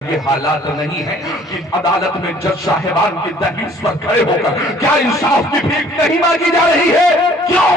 یہ حالات نہیں ہیں کہ عدالت میں جج صاحبان کی دہلیز پر کھڑے ہو کر کیا انصاف کی بھیک نہیں مانگی جا رہی ہے؟ کیوں؟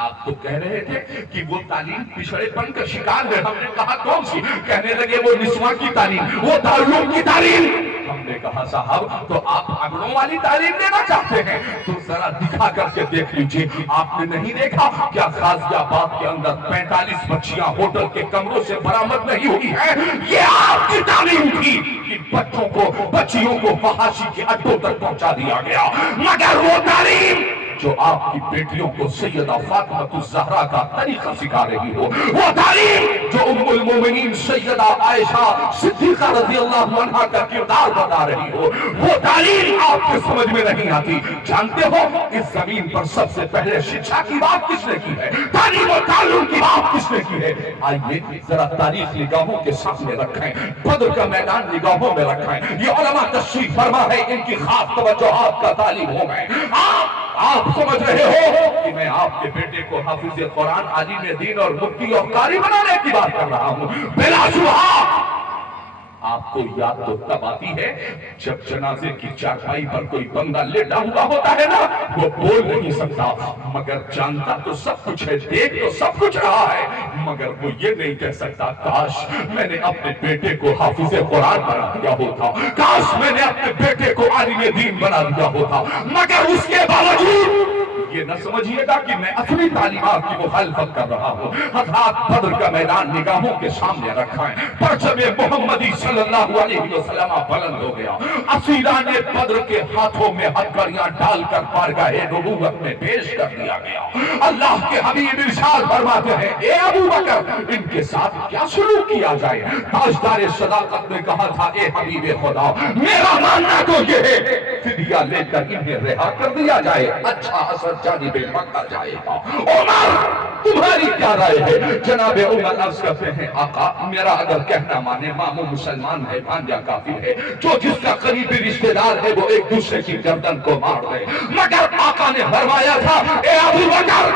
آپ تو کہہ رہے تھے کہ وہ تعلیم پچھڑے پن کا شکار ہے. ہم نے کہا کون سی؟ کہنے لگے وہ نسواں کی تعلیم، وہ دارالعلوم کی تعلیم. ہم نے کہا صاحب تو آپ اگڑوں والی تعلیم دینا چاہتے ہیں تو ذرا دکھا کر کے دیکھ لیجئے. آپ نے نہیں دیکھا کیا غازی آباد کے اندر 45 بچیاں ہوٹل کے کمروں سے برآمد نہیں ہوئی ہیں؟ یہ آپ کی تعلیم تھی کہ بچوں کو، بچیوں کو فحاشی کے اڈوں تک پہنچا دیا گیا. مگر وہ تعلیم جو آپ کی بیٹیوں کو سیدہ فاطمہ الزہرا کا طریقہ سکھا رہی ہو، وہ تعلیم جو ام المومنین سیدہ عائشہ صدیقہ رضی اللہ عنہا کا کردار بتا رہی ہو، وہ تعلیم آپ کے سمجھ میں نہیں آتی. جانتے ہو اس زمین پر سب سے پہلے شکشا کی بات کس نے کی ہے؟ تعلیم و تعلم کی بات کس نے کی ہے؟ آئیے ذرا تاریخ نگاہوں کے سامنے رکھیں، بدر کا میدان نگاہوں میں رکھیں. یہ علماء تشریف فرما ہے، ان کی خاص توجہات کا تعلیم ہو گئے. آپ سمجھ رہے ہو کہ میں آپ کے بیٹے کو حافظ قرآن، عالم دین اور مفتی اور قاری بنانے کی بات کر رہا ہوں؟ بلا شبہ آپ کو یاد تو تب آتی ہے جب جنازے کی چارپائی پر کوئی بندہ لیٹا ہوا ہوتا ہے نا، وہ بول نہیں سکتا مگر جانتا تو سب کچھ ہے، دیکھ تو سب کچھ رہا ہے، مگر وہ یہ نہیں کہہ سکتا کاش میں نے اپنے بیٹے کو حافظ قرآن بنا دیا ہوتا، کاش میں نے اپنے بیٹے کو عالم دین بنا دیا ہوتا. مگر اس کے باوجود یہ نہ سمجھیے گا کہ میں اصلی تعلیمات کی مخالفت کر رہا ہوں. حضرات بدر کا میدان نگاہوں کے سامنے رکھا ہے، پرچم محمدی صلی اللہ علیہ وسلم بلند ہو گیا. اسیران بدر کے ہاتھوں میں ہتھکڑیاں ڈال کر بارگاہ نبوت میں پیش کر دیا گیا. اللہ کے حبیب ارشاد فرماتے ہیں اے ابو بکر ان کے ساتھ کیا سلوک کیا جائے؟ تاجدار صداقت نے کہا تھا اے حبیب خدا میرا ماننا تو یہ ہے فدیہ لے کر انہیں رہا کر دیا جائے، اچھا اثر جانب مکہ جائے گا. عمر تمہاری کیا رائے ہے؟ جناب عمر عرض کرتے ہیں آقا میرا اگر کہنا مانے ماموں مسلمان ہے، بھانجا کافر ہے، جو جس کا قریبی رشتہ دار ہے وہ ایک دوسرے کی گردن کو مار دے. مگر آقا نے فرمایا تھا اے ابو بکر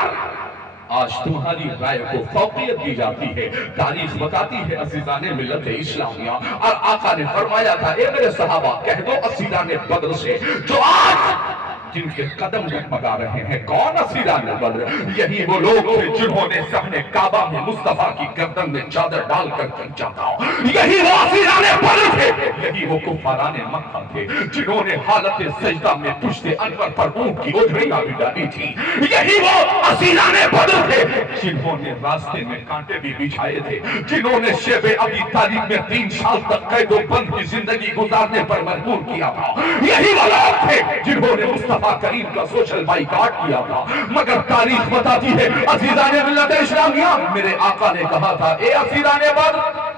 آج تمہاری رائے کو فوقیت دی جاتی ہے. تاریخ بتاتی ہے عزیزان ملت اسلامیہ، اور آقا نے فرمایا تھا اے میرے صحابہ کہہ دو اسیران بدر سے جو آج جن کے قدم ڈگمگا رہے ہیں، کون اسیران بدر؟ یہی وہ لوگ تھے جنہوں نے صحن کعبہ میں مصطفیٰ کی گردن میں چادر ڈال کر جنچا تھا. یہی وہ اسیران بدر تھے، یہی وہ کفاران مکہ تھے جنہوں نے حالت سجدہ میں پشت انور پر اونٹ کی اوجھڑیاں بھی ڈالی تھی. یہی وہ اسیران بدر تھے جنہوں نے راستے میں کانٹے بھی بچھائے تھے، جنہوں نے شیب ابی طالب میں 3 سال تک قید و بند کی زندگی گزارنے پر مجبور کیا تھا. یہی وہ لوگ تھے جنہوں نے مصطفیٰ کریم کا سوشل بائیکاٹ کیا تھا. مگر تاریخ بتاتی ہے عزیزان ملت اسلامیہ میرے آقا نے کہا تھا اے اسیران بدر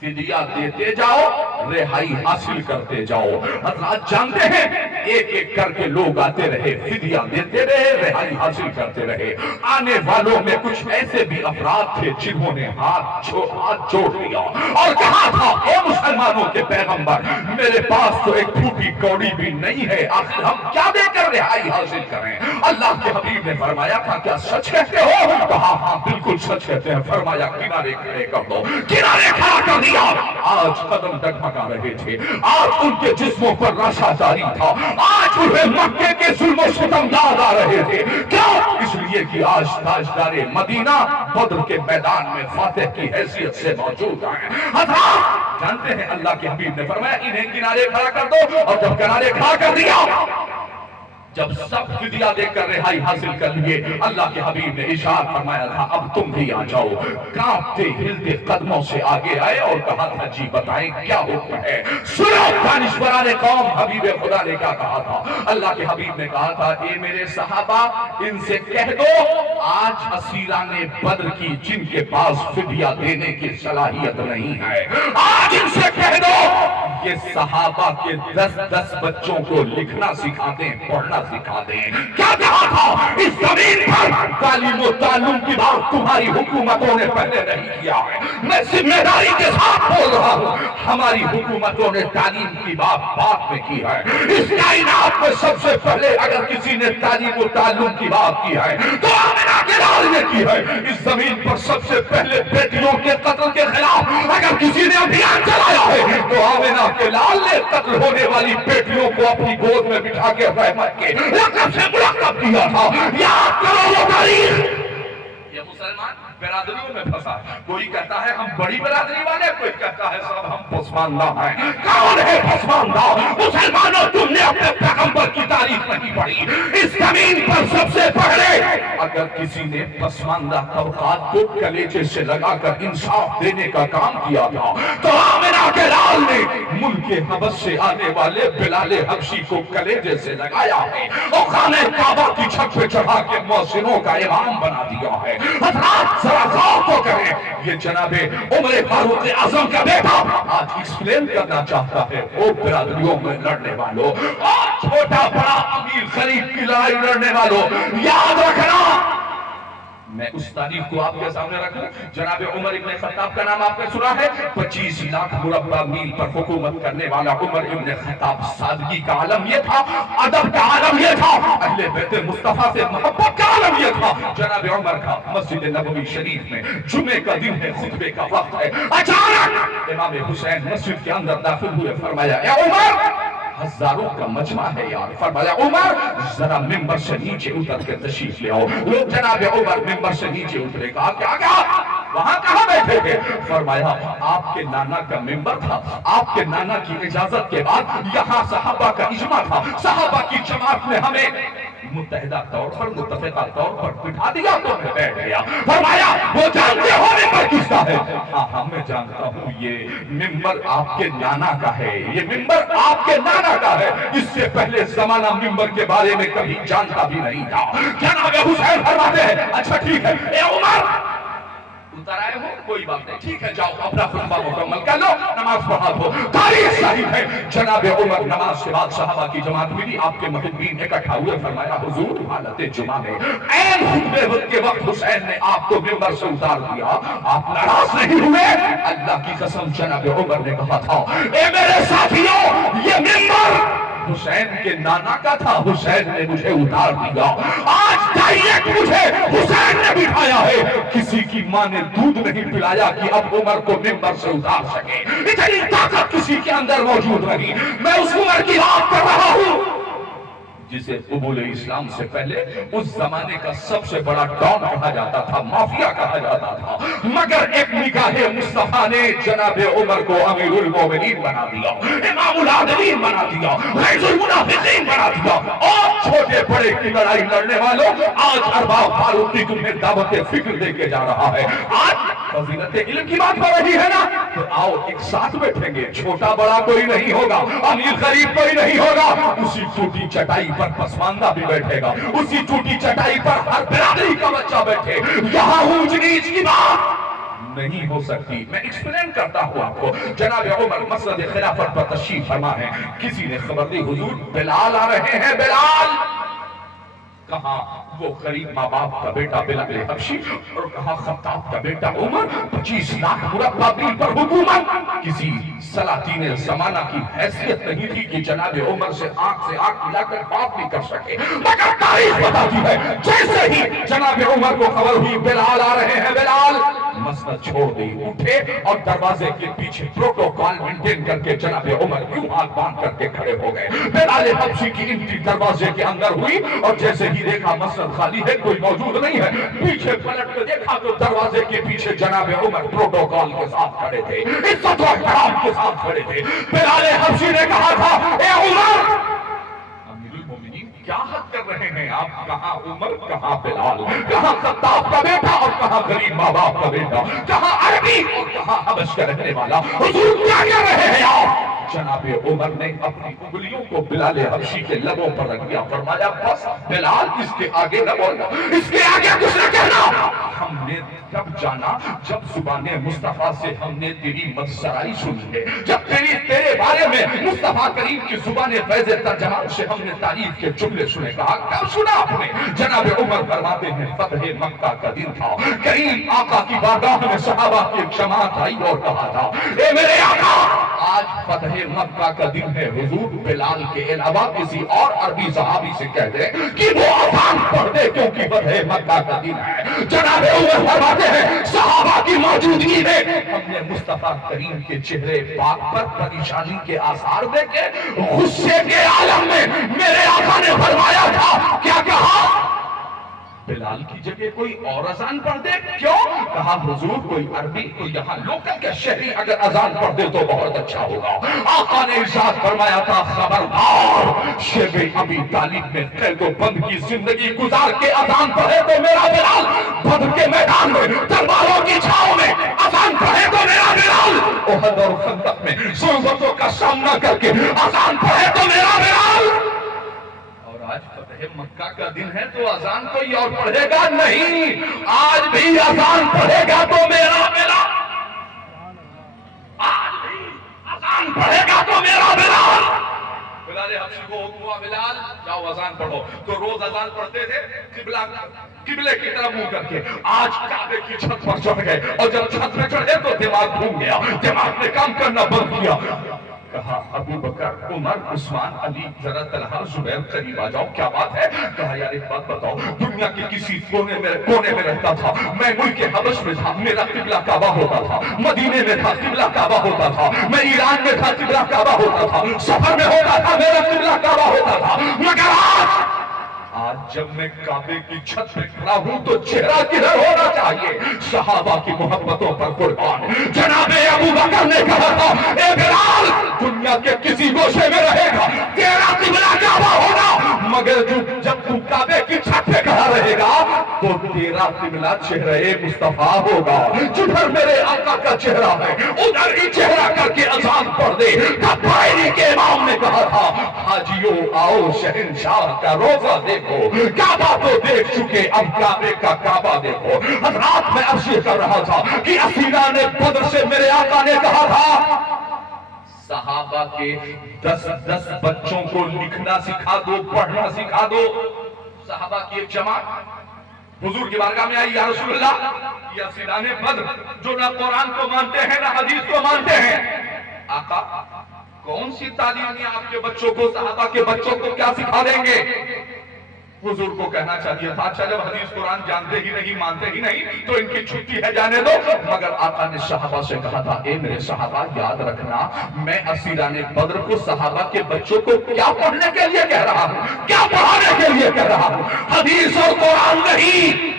فدیہ دیتے جاؤ، رہائی حاصل کرتے جاؤ. حضرات جانتے ہیں ایک ایک کر کے لوگ آتے رہے، فدیہ دیتے رہے، رہائی حاصل کرتے رہے. آنے والوں میں کچھ ایسے بھی افراد تھے جنہوں نے ہاتھ جوڑ لیا اور کہا تھا اے مسلمانوں کے پیغمبر میرے پاس تو ایک پھوٹی کوڑی بھی نہیں ہے، آخر ہم کیا دے کر رہائی حاصل کریں؟ اللہ کے حبیب نے فرمایا تھا کیا سچ کہتے ہو؟ کہا ہاں بالکل سچ کہتے ہیں. فرمایا کنارے کھڑے کر دو. کنارے کھڑا کر دیا. آج قدم ڈگمگا رہے تھے، آج ان کے جسموں پر رشا جاری تھا، آج انہیں مکے کے ظلم و ستم یاد آ رہے تھے. کیوں؟ اس لیے کہ آج تاجدار مدینہ بدر کے میدان میں فاتح کی حیثیت سے موجود ہیں. حضرات جانتے ہیں اللہ کے حبیب نے فرمایا انہیں کنارے کھڑا کر دو، اور جب کنارے کھڑا کر دیا جب سب فدیہ دے کر رہائی حاصل کر لیے اللہ کے حبیب نے ارشاد فرمایا تھا اب تم بھی آ جاؤ. کانپتے ہلتے قدموں سے آگے آئے اور کہا تھا جی بتائیں کیا حکم ہے؟ سنو دانشوران قوم حبیب خدا نے کیا کہا تھا. اللہ کے حبیب نے کہا تھا اے میرے صحابہ ان سے کہہ دو آج اسیران بدر کی جن کے پاس فدیہ دینے کی صلاحیت نہیں ہے، آج ان سے کہہ دو یہ صحابہ کے 10 بچوں کو لکھنا سکھا دیں، پڑھنا سکھا دیں. کیا کہا تھا؟ اس زمین پر تعلیم و تعلم کی بات تمہاری حکومتوں نے پہلے نہیں کیا ہے. میں ذمہ داری کے ساتھ بول رہا ہوں ہماری حکومتوں نے تعلیم کی بات میں کی ہے. اس کائنات میں سب سے پہلے اگر کسی نے تعلیم و تعلم کی بات کی ہے تو آمنہ کے لال نے کی ہے. اس زمین پر سب سے پہلے بیٹیوں کے قتل کے خلاف اگر کسی نے ابھیان چلایا ہے تو آمنہ کے لال نے قتل ہونے والی بیٹیوں کو اپنی گود میں بٹھا کے رحمت کے لقب سے ملقب کیا تھا. یاد کرو وہ تاریخ. یہ مسلمان برادریوں میں پھنسا. کوئی کہتا ہے ہم بڑی برادری والے, کوئی کہتا ہے صاحب ہم پسماندہ ہیں. کون ہے پسماندہ؟ مسلمانوں, تم نے اپنے پیغمبر کی تاریخ نہیں پڑھی. اس زمین پر سب سے پہلے اگر کسی نے پسماندہ طبقات کو کلیجے سے لگا کر انصاف دینے کا کام کیا تھا تو آمنہ کے لال نے ملک حبش سے آنے والے بلال حبشی کو کلیجے سے لگایا ہے اور خانہ کعبہ کی چھت پہ چڑھا کے مؤذنوں کا امام بنا دیا ہے. حضرات ذرا غور تو کریں, یہ جناب عمر فاروق اعظم کا بیٹا آج ایکسپلین کرنا چاہتا ہے وہ برادریوں میں لڑنے والوں اور چھوٹا بڑا امیر غریب کی لڑائی لڑنے والوں, یاد رکھنا. میں اس تاریخ کو آپ کے سامنے رکھوں. جناب عمر ابن خطاب کا نام آپ نے سنا ہے. 25 لاکھ مربع میل پر حکومت کرنے والا عمر ابن خطاب. سادگی کا عالم یہ تھا, ادب کا عالم یہ تھا, اہل بیت مصطفیٰ سے محبت کا عالم یہ تھا. جناب عمر کا مسجد نبوی شریف میں جمعے کا دن ہے, خطبے کا وقت ہے. اچانک امام حسین مسجد کے اندر داخل ہوئے. فرمایا اے عمر, ہزاروں کا مجمع ہے یار. فرمایا عمر ذرا ممبر سے نیچے اتر کے تشریف لے آؤ. لوگ جناب عمر ممبر سے نیچے اترے. کہا کیا وہاں کہاں بیٹھے تھے؟ فرمایا آپ کے نانا کا ممبر تھا, آپ کے نانا کی اجازت کے بعد یہاں صحابہ کا اجماع تھا, صحابہ کی جماعت نے ہمیں متحدہ طور پر متفقہ طور پر بٹھا دیا تو میں بیٹھ گیا. فرمایا وہ جانتے ہو ممبر کس کا ہے؟ ہاں میں جانتا ہوں, یہ ممبر آپ کے نانا کا ہے, یہ ممبر آپ کے نانا کا ہے. اس سے پہلے زمانہ ممبر کے بارے میں کبھی جانتا بھی نہیں تھا. جناب حسین فرماتے ہیں اچھا ٹھیک ہے اے عمر اتر آئے ہو, کوئی بات نہیں, ٹھیک ہے جاؤ اپنا خطبہ مکمل کر لو, نماز پڑھا دو. تاریخ صحیح ہے. جناب عمر نماز کے بعد صحابہ کی جماعت ملی, آپ کے محبین اکٹھا ہوئے. فرمایا حضور حالت جمعہ میں عین خطبے کے وقت حسین نے آپ کو ممبر سے اتار دیا, آپ ناراض نہیں ہوئے؟ اللہ کی قسم جناب عمر نے کہا تھا اے میرے ساتھیوں یہ ممبر حسین کے نانا کا تھا, حسین نے مجھے اتار دیا. آج ڈائریکٹ مجھے حسین نے بٹھایا ہے. کسی کی ماں نے دودھ نہیں پلایا کہ اب عمر کو ممبر سے اتار سکے. اتنی طاقت کسی کے اندر موجود نہیں. میں اس عمر کی بات کر رہا ہوں جسے قبول اسلام سے پہلے اس زمانے کا سب سے بڑا ڈان کہا جاتا تھا, مافیا کہا جاتا تھا. مگر ایک نگاہ مصطفیٰ نے جناب عمر کو امیر المومنین بنا دیا, امام العادلین بنا دیا, رئیس المنافقین بنا دیا. اور چھوٹے بڑے کی لڑائی لڑنے والوں, آج ارباب فاروقی تمہیں دعوت فکر دے کے جا رہا ہے. آج فضیلت علم کی بات ہو رہی ہے نا, تو آؤ ایک ساتھ بیٹھیں گے. چھوٹا بڑا کوئی نہیں ہوگا, امیر غریب کوئی نہیں ہوگا. اسی ٹوٹی چٹائی پر پسماندہ بھی بیٹھے گا, اسی ٹوٹی چٹائی پر ہر برادری کا بچہ بیٹھے. یہاں اونچ نیچ کی بات نہیں ہو سکتی. میں ایکسپلین کرتا ہوں آپ کو. جناب عمر مسند خلافت پر تشریف فرما ہے. کسی نے خبر دی حضور بلال آ رہے ہیں. بلال کہاں؟ وہ غریب ماں باپ کا بیٹا بلال حبشی, اور کہاں خطاب کا بیٹا عمر. 25 لاکھ مربع میل پر حکومت. کسی سلاطین زمانہ کی حیثیت نہیں تھی کہ جناب عمر سے آنکھ ملا کر بات نہیں کر سکے. مگر تاریخ بتاتی ہے جیسے ہی جناب عمر کو خبر ہوئی بلال آ رہے ہیں, بلال مسجد چھوڑ دی, اٹھے اور دروازے کے پیچھے پروٹوکول مینٹین کر کے جناب عمر یوں ہاتھ باندھ کر کے کھڑے ہو گئے. بلال حبشی کی انٹری دروازے کے اندر ہوئی اور جیسے ہی دیکھا مسجد خالی ہے, کوئی موجود نہیں ہے, پیچھے پلٹ کے دیکھا تو دروازے کے پیچھے جناب عمر پروٹوکول کے ساتھ کھڑے تھے, عزت و احترام کے ساتھ کھڑے تھے. بلال حبشی نے کہا تھا اے عمر, امیر المومنین کیا حد کر رہے ہیں آپ؟ کہاں عمر, کہاں بلال, کہاں خطاب کا بیٹا اور کہاں غریب ماں باپ کا بیٹا, کہاں عربی اور کہاں حبش کا رہنے والا, حضور کیا کر رہے ہیں آپ؟ جناب عمر نے اپنی انگلیوں کو بلال حبشی کے لبوں پر رکھ دیا. فرمایا بس بلال اس کے آگے نہ بولنا, اس کے آگے کچھ نہ کہنا. ہم نے جب جانا جب زبان مصطفیٰ سے ہم نے تیری مدسرائی سنی ہے, جب تیرے بارے میں مصطفیٰ کریم کی زبان فیض ترجمان سے ہم نے تعریف کے جملے سنے. کہا کب سنا آپ نے؟ جناب عمر فرماتے ہیں فتح مکہ کا دن تھا, کریم آقا کی بارگاہ میں صحابہ کی ایک جماعت آئی اور کہا تھا اے میرے آقا فتح مکہ کا دن ہے، حضور بلال کے علاوہ کسی اور عربی صحابی سے کہہ دیں کہ وہ اذان پڑھ دے کیونکہ فتح مکہ کا دن ہے۔ جناب عمر فرماتے ہیں صحابہ کی موجودگی میں ہم نے مصطفیٰ کریم کے چہرے پاک پر پریشانی کے آثار دیکھے، غصے کے عالم میں میرے آقا نے فرمایا تھا، کیا کہا؟ بلال کی جگہ کوئی اور اذان پڑھ دے، کیوں؟ کہا حضور کوئی عربی، کوئی یہاں لوکل کے شہری اگر اذان پڑھ دے تو بہت اچھا ہوگا۔ آقا نے ارشاد فرمایا تھا خبردار، شیب ابی طالب نے قید و بند کی زندگی گزار کے اذان پڑھے تو میرا بلال بدر کے میدان میں تلواروں کی چھاؤں میں اذان پڑھے تو میرا بلال احد اور خندق میں صعوبتوں کا سامنا کر کے اذان پڑھے تو میرا بلال۔ آج فتح مکہ کا دن ہے تو اذان کوئی اور پڑھے گا نہیں، آج بھی اذان پڑھے گا تو میرا بلال، آج بھی اذان پڑھے گا تو میرا بلال۔ بلال حبشی کو حکم ہوا بلال جاؤ اذان پڑھو، تو روز اذان پڑھتے تھے قبلے کی طرف منہ کر کے، آج کعبے کی چھت پر چڑھ گئے اور جب چھت پہ چڑھے تو دماغ گھوم گیا، دماغ نے کام کرنا بند کیا۔ کہا ابو بکر عمر عثمان علی ذرا طلحہ زبیر قریب آ جاؤ، کیا بات ہے؟ کہا یار ایک بات بتاؤ، دنیا کے کسی کونے میں رہتا تھا، میں ملک حبش میں تھا میرا قبلہ کعبہ ہوتا تھا، مدینے میں تھا قبلہ کعبہ ہوتا تھا، میں ایران میں تھا قبلہ کعبہ ہوتا تھا، سفر میں ہوتا تھا میرا قبلہ کعبہ ہوتا تھا، مگر آج جب میں کعبے کی چھت پہ کھڑا ہوں تو چہرہ کدھر ہونا چاہیے؟ صحابہ کی محبتوں پر قربان جناب ابو بکر نے کہا تھا اے بلال دنیا کے کسی گوشے میں رہے گا تیرا قبلہ کعبہ ہونا، مگر جب تو کعبے کی چھت پہ کھڑا رہے گا تو تیرا قبلہ چہرہ مصطفیٰ ہوگا، جدھر میرے آقا کا چہرہ ہے ادھر ہی چہرہ کر کے اذان پڑھ دے۔ کبائری کے امام نے کہا تھا حاجیوں آؤ شہنشاہ کا روزہ دیکھو، کعبہ تو دیکھ چکے اب کعبے کا کعبہ دیکھو۔ حضرات میں عرض کر رہا تھا کہ اسیران بدر سے میرے آقا نے کہا تھا صحابہ کے 10 بچوں کو لکھنا سکھا دو، پڑھنا سکھا دو۔ صحابہ کی ایک جماعت حضور کی بارگاہ میں آئی، یا رسول اللہ یہ اسیران بدر جو نہ قرآن کو مانتے ہیں نہ حدیث کو مانتے ہیں، آقا کون سی تعلیم ہے آپ کے بچوں کو، صحابہ کے بچوں کو کیا سکھا دیں گے؟ حضور کو کہنا چاہیے تھا اچھا جب حدیث قرآن جانتے ہی نہیں مانتے ہی نہیں تو ان کی چھٹی ہے جانے دو، مگر آقا نے صحابہ سے کہا تھا اے میرے صحابہ یاد رکھنا میں اسیران بدر کو صحابہ کے بچوں کو کیا پڑھنے کے لیے کہہ رہا ہوں، کیا پڑھانے کے لیے کہہ رہا ہوں، حدیث اور قرآن نہیں،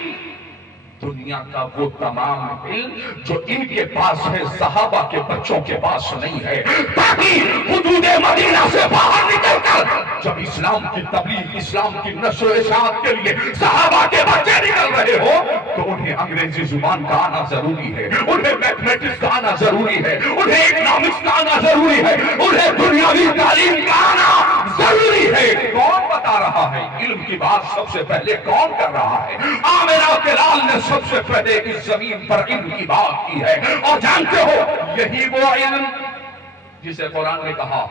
دنیا کا وہ تمام علم جو ان کے پاس ہے صحابہ کے بچوں کے پاس نہیں ہے، تاکہ حدود مدینہ سے باہر نکل کر جب اسلام کی تبلیغ اسلام کی نشر و اشاعت کے لیے صحابہ کے بچے نکل رہے ہو تو انہیں انگریزی زبان کا آنا ضروری ہے، انہیں میتھمیٹکس کا آنا ضروری ہے، انہیں اکنامکس کا آنا ضروری ہے، انہیں دنیاوی تعلیم کا آنا ضروری ہے۔ کون بتا رہا ہے علم کی بات سب سے پہلے کون کر رہا ہے؟ آمنہ کے لال نے سب سے پہلے اس زمین پر علم کی بات کی ہے، اور جانتے ہو یہی وہ علم جسے قرآن نے کہا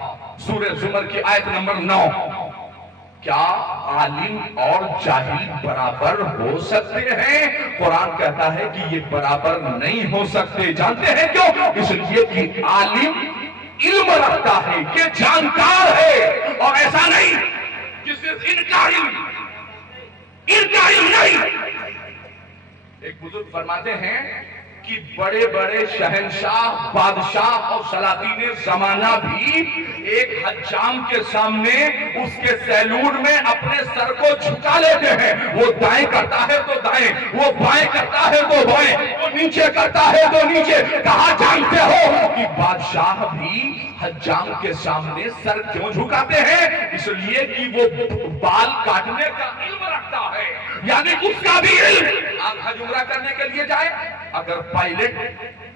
سورہ زمر کی آیت نمبر 9 کیا عالم اور جاہل برابر ہو سکتے ہیں؟ قرآن کہتا ہے کہ یہ برابر نہیں ہو سکتے، جانتے ہیں کیوں؟ اس لیے کہ عالم علم رکھتا ہے کہ جانکار ہے، اور ایسا نہیں کہ صرف ان کا علم نہیں۔ ایک بزرگ فرماتے ہیں کہ بڑے بڑے شہنشاہ بادشاہ اور سلاطین زمانہ بھی ایک حجام کے سامنے اس کے سیلون میں اپنے سر کو جھکا لیتے ہیں، وہ دائیں کرتا ہے تو دائیں، وہ بائیں کرتا ہے تو بائیں، وہ نیچے کرتا ہے تو نیچے۔ کہا جانتے ہو کہ بادشاہ بھی حجام کے سامنے سر کیوں جھکاتے ہیں؟ اس لیے کہ وہ بال کاٹنے کا علم رکھتا ہے، یعنی اس کا بھی علم۔ آپ حج عمرہ کرنے کے لیے جائیں، اگر پائلٹ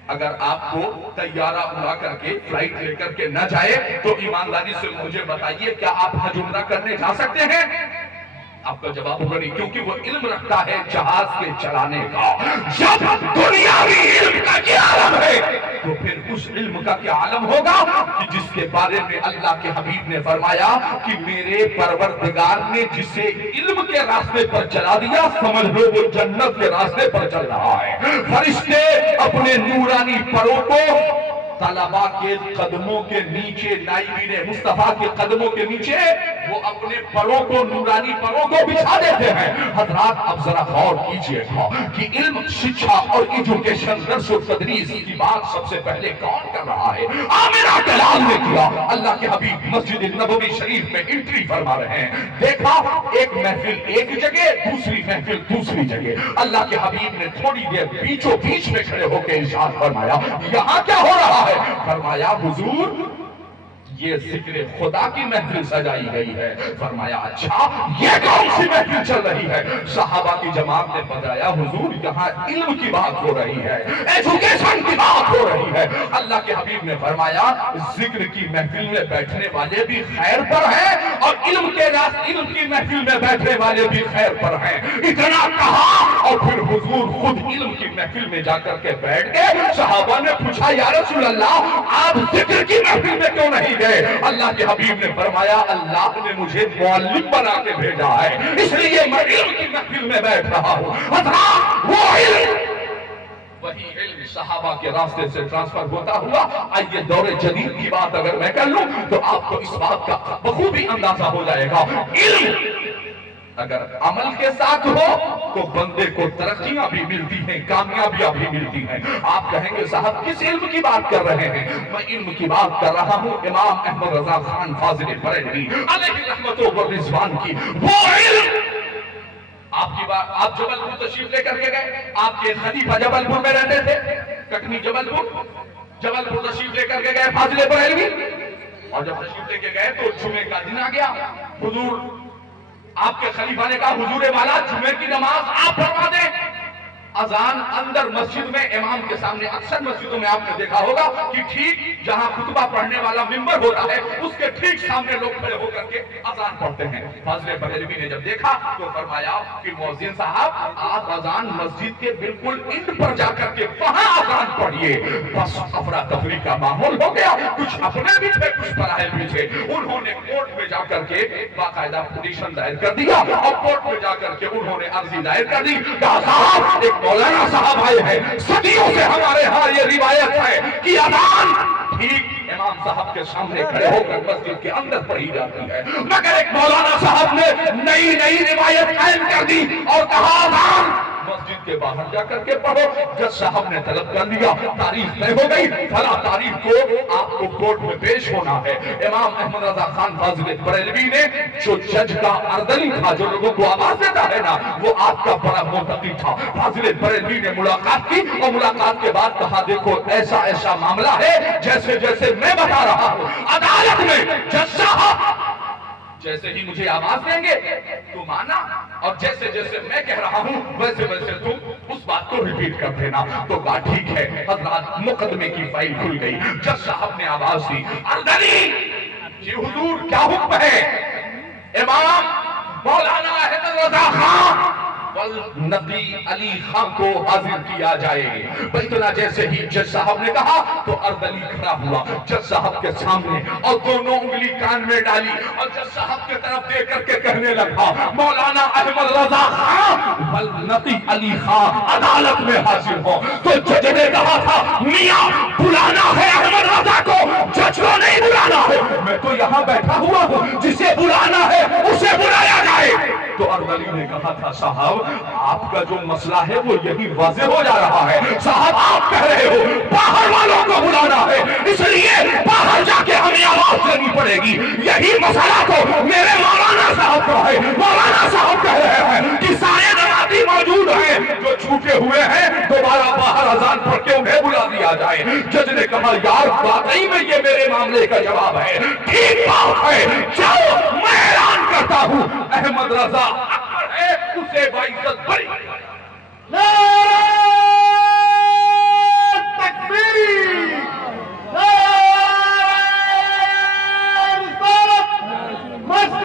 اگر آپ کو طیارہ اڑا کر کے فلائٹ لے کر کے نہ جائے تو ایمانداری سے مجھے بتائیے کیا آپ حج عمرہ کرنے جا سکتے ہیں؟ آپ کا جواب ہوگا نہیں، کیونکہ وہ علم رکھتا ہے جہاز کے چلانے کا۔ جب دنیاوی علم کا کیا عالم ہے تو پھر اس علم کا کیا عالم ہوگا کہ جس کے بارے میں اللہ کے حبیب نے فرمایا کہ میرے پروردگار نے جسے علم کے راستے پر چلا دیا سمجھ لو وہ جنت کے راستے پر چل رہا ہے۔ فرشتے اپنے نورانی پروں کو طلبا کے قدموں کے نیچے نائبین مصطفیٰ کے قدموں کے نیچے وہ اپنے پروں کو، نورانی پروں کو بچھا دیتے ہیں۔ حضرات اب ذرا غور کیجئے گا کہ علم، شکشا اور ایجوکیشن، درس و تدریس کی بات سب سے پہلے کون کر رہا ہے؟ آمنہ کے لال نے کیا۔ اللہ کے حبیب مسجد نبوی شریف میں انٹری فرما رہے ہیں، دیکھا ایک محفل ایک جگہ، دوسری محفل دوسری جگہ۔ اللہ کے حبیب نے تھوڑی دیر بیچوں بیچ میں کھڑے ہو کے ارشاد فرمایا، یہاں کیا ہو رہا ہے؟ فرمایا حضور یہ ذکر خدا کی محفل سجائی گئی ہے۔ فرمایا اچھا یہ کون سی محفل چل رہی ہے؟ صحابہ کی جماعت نے بتایا حضور یہاں علم کی بات ہو رہی ہے، ایجوکیشن کی بات ہو رہی ہے۔ اللہ کے حبیب نے فرمایا ذکر کی محفل میں بیٹھنے والے بھی خیر پر ہیں اور علم کی محفل میں بیٹھنے والے بھی خیر پر ہیں۔ اتنا کہا اور پھر حضور خود علم کی محفل میں جا کر کے بیٹھ گئے۔ صحابہ نے پوچھا یا رسول اللہ آپ ذکر کی محفل میں کیوں نہیں گئے؟ اللہ کے حبیب نے فرمایا اللہ نے مجھے معلم بنا کے بھیجا ہے، اس لیے میں علم کی محفل میں بیٹھ رہا ہوں۔ حضرات وہ علم، وہی علم صحابہ کے راستے سے ٹرانسفر ہوتا ہوا۔ آئیے دور جدید کی بات اگر میں کر لوں تو آپ کو اس بات کا بخوبی اندازہ ہو جائے گا۔ علم اگر عمل کے ساتھ ہو تو بندے کو ترقیاں بھی ملتی ہیں، کامیابیاں بھی ملتی ہیں۔ آپ کہیں گے صاحب کس علم کی بات کر رہے ہیں؟ میں علم کی بات کر رہا ہوں امام احمد رضا خان فاضل بریلوی علیہ رحمت و رضوان کی وہ علم۔ آپ کی بات، آپ جبل پور تشریف لے کر کے گئے، آپ کے خلیفہ جبل پور میں رہتے تھے، کٹنی جبل پور تشریف لے کر کے گئے فاضل بریلوی، اور جب تشریف لے کے گئے تو جمعے کا دن آ گیا۔ حضور آپ کے خلیفہ نے کہا حضور والا جمعے کی نماز آپ فرما دیں۔ اذان اندر مسجد میں امام کے سامنے، اکثر مسجدوں میں آپ نے دیکھا ہوگا کہ ٹھیک جہاں خطبہ پڑھنے والا ممبر ہوتا ہے اس کے ٹھیک سامنے لوگ کھڑے ہو کر کے اذان پڑھتے ہیں۔ فاضل بریلوی نے جب دیکھا تو فرمایا کہ مؤذن صاحب آپ اذان مسجد کے بالکل اینڈ پر جا کر کے وہاں اذان پڑھیے۔ بس افراتفری کا ماحول ہو گیا، کچھ اپنے بھی تھے کچھ پرائے بھی تھے۔ انہوں نے کورٹ میں جا کر کے باقاعدہ پٹیشن دائر کر دیا اور کورٹ میں جا کر کے انہوں نے عرضی دائر کر دی، کہا صاحب ایک مولانا صاحب آئے ہیں، صدیوں سے ہمارے ہاں یہ روایت ہے کہ اذان ٹھیک امام صاحب کے سامنے کھڑے ہو کر مسجد کے اندر پڑھی جاتی ہے، مگر ایک مولانا صاحب نے نئی روایت قائم کر دی اور کہا اذان مسجد کے باہر جا کر کے پڑھو۔ جج صاحب نے طلب کر لیا، تاریخ طے ہو گئی، فلاں تاریخ کو آپ کو کورٹ میں پیش ہونا ہے۔ امام احمد رضا خان فاضل بریلوی نے جو جج کا اردنی تھا، جو لوگوں کو آواز دیتا ہے نا، وہ آپ کا بڑا معتقد تھا۔ فاضل بریلوی نے ملاقات کی اور ملاقات کے بعد کہا دیکھو ایسا معاملہ ہے جیسے میں بتا رہا ہوں، عدالت میں جج صاحب جیسے ہی مجھے آواز دیں گے تو مانا، اور جیسے میں کہہ رہا ہوں ویسے تم اس بات کو ریپیٹ کر دینا۔ تو کہا ٹھیک ہے۔ حضرات مقدمے کی فائل کھل گئی، جج صاحب نے آواز دی، اردنی جی حضور کیا حکم ہے؟ امام مولانا احمد رضا خان والنبی علی خان کو حاضر کیا جائے۔ اتنا جیسے ہی جج صاحب نے کہا تو اردنی کھڑا ہوا جج صاحب کے سامنے اور دونوں انگلی کان میں ڈالی اور جج صاحب کے طرف دیکھ کر کے کہنے لگا مولانا احمد رضا خان والنبی علی خان عدالت میں حاضر ہو۔ تو جج نے کہا تھا میاں بلانا ہے احمد رضا کو، جج کو نہیں بلانا ہے، میں تو یہاں بیٹھا ہوا ہوں، جسے بلانا ہے اسے بلایا جائے۔ تو اردنی نے کہا تھا صاحب آپ کا جو مسئلہ ہے وہ یہی واضح ہو جا رہا ہے، صاحب آپ کہہ رہے ہو باہر والوں کو بلانا ہے، اس لیے باہر جا کے ہمیں آواز دینی پڑے گی۔ یہی مسئلہ تو میرے مولانا صاحب کا ہے، مولانا صاحب کہہ رہے ہیں کہ سارے نمازی موجود ہیں، جو چھوٹے ہوئے ہیں دوبارہ باہر اذان پڑھ کے انہیں بلا دیا جائے۔ جج نے کہا یار واقعی میں یہ میرے معاملے کا جواب ہے، ٹھیک بات ہے، جاؤ میں اعلان کرتا ہوں احمد رضا اکبر ہے، اسے باعزت بری